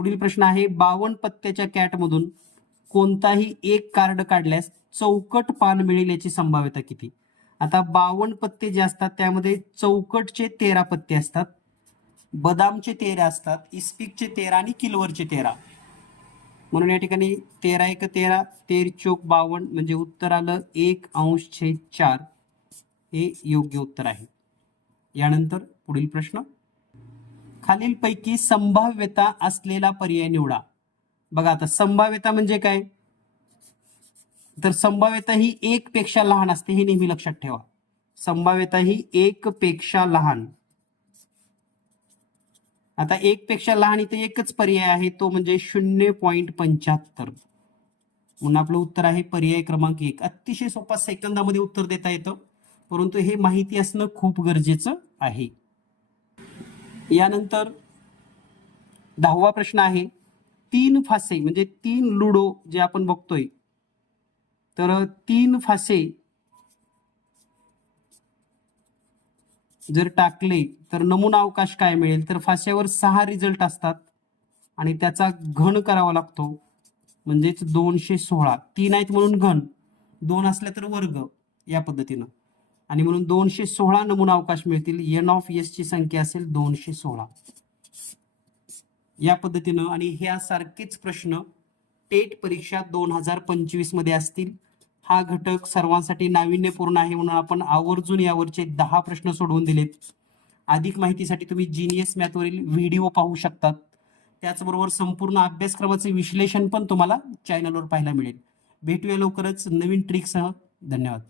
पुढील प्रश्न आहे 52 पत्त्याच्या कॅटमधून कोणताही एक कार्ड काढल्यास चौकट पान मिळेल याची संभाव्यता किती? आता 52 पत्ते जे असतात त्यामध्ये चौकटचे 13 पत्ते असतात, बदामचे 13 असतात, इस्पिकचे 13 आणि किलवरचे 13. म्हणून या ठिकाणी 13 × 13 13 चोक 52 म्हणजे उत्तर आलं 1/4. हे योग्य उत्तर आहे. यानंतर पुढील प्रश्न, खालीलपैकी संभाव्यता असलेला पर्याय निवडा. बघा आता संभाव्यता म्हणजे काय, तर संभाव्यता ही 1 पेक्षा लहान असते, हे नेहमी लक्षात ठेवा. संभाव्यता ही 1 पेक्षा लहान. आता 1 पेक्षा लहान इथे एकच पर्याय आहे, तो म्हणजे 0.75. म्हणून आपलं उत्तर आहे पर्याय क्रमांक 1. अतिशय सोपा, सेकंदामध्ये उत्तर देता येतं, परंतु हे माहिती असणं खूप गरजेचं आहे. यानंतर 10वा प्रश्न आहे 3 फासे म्हणजे 3 लुडो जे आपण बघतोय, तर 3 फासे जर टाकले तर नमुना अवकाश काय मिळेल? तर फास्यावर 6 रिझल्ट असतात आणि त्याचा घन करावा लागतो, म्हणजेच 216. 3 आहेत म्हणून घन, 2 असल्या तर वर्ग, या पद्धतीनं. आणि म्हणून 216 नमुना अवकाश मिळतील. n(s) ची संख्या असेल 216. या पद्धतीनं. आणि ह्यासारखेच प्रश्न टेट परीक्षा 2025 मध्ये असतील. हा घटक सर्वांसाठी नाविन्यपूर्ण आहे म्हणून आपण आवर्जून यावरचे 10 प्रश्न सोडवून दिलेत. अधिक माहितीसाठी तुम्ही जीनियस मॅथवरील व्हिडिओ पाहू शकतात. त्याचबरोबर संपूर्ण अभ्यासक्रमाचे विश्लेषण पण तुम्हाला चॅनलवर पाहायला मिळेल. भेटूया लवकरच नवीन ट्रिकसह. धन्यवाद.